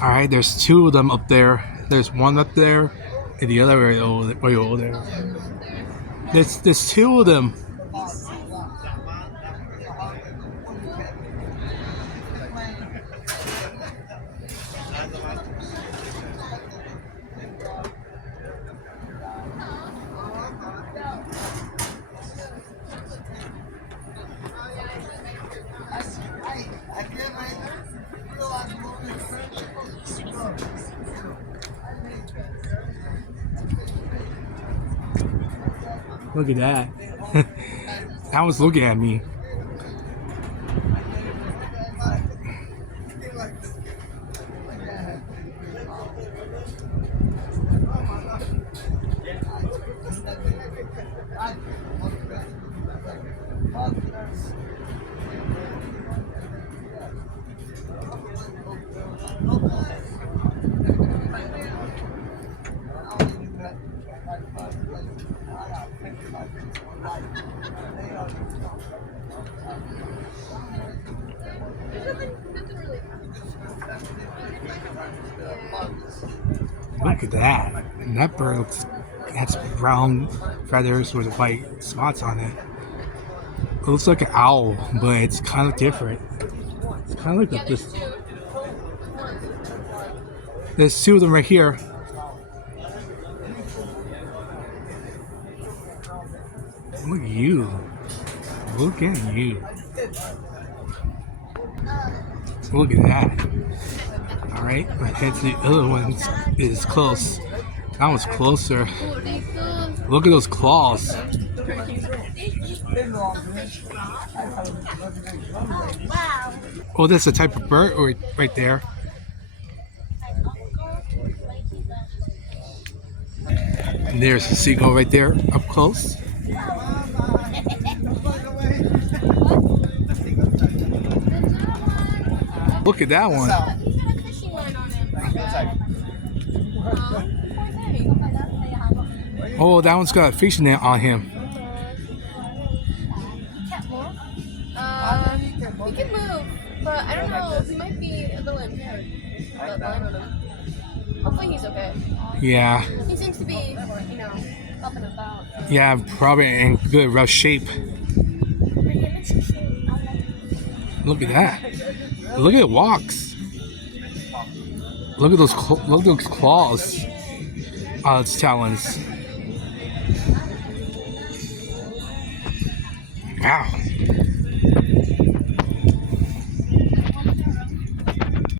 All right, there's two of them up there. There's one up there, and the other way over there. There's two of them. Look at that. That was looking at me. Look at that. And that bird has brown feathers with white spots on it. It looks like an owl, but it's kind of different. It's kind of like this. There's two of them right here. Look at you. Look at you. Look at that. Alright, my head to the other one is close. That one's closer. Look at those claws. Oh, that's a type of bird right there. And there's a seagull right there, up close. Look at that one. Oh, that one's got a fishing net on him. He can move, but I don't know. He might be a little impaired. But I don't know. Hopefully he's okay. Yeah. He seems to be, up and about. Yeah, probably in good rough shape. Look at that. Look at it walks. Look at those claws on its talons. Wow.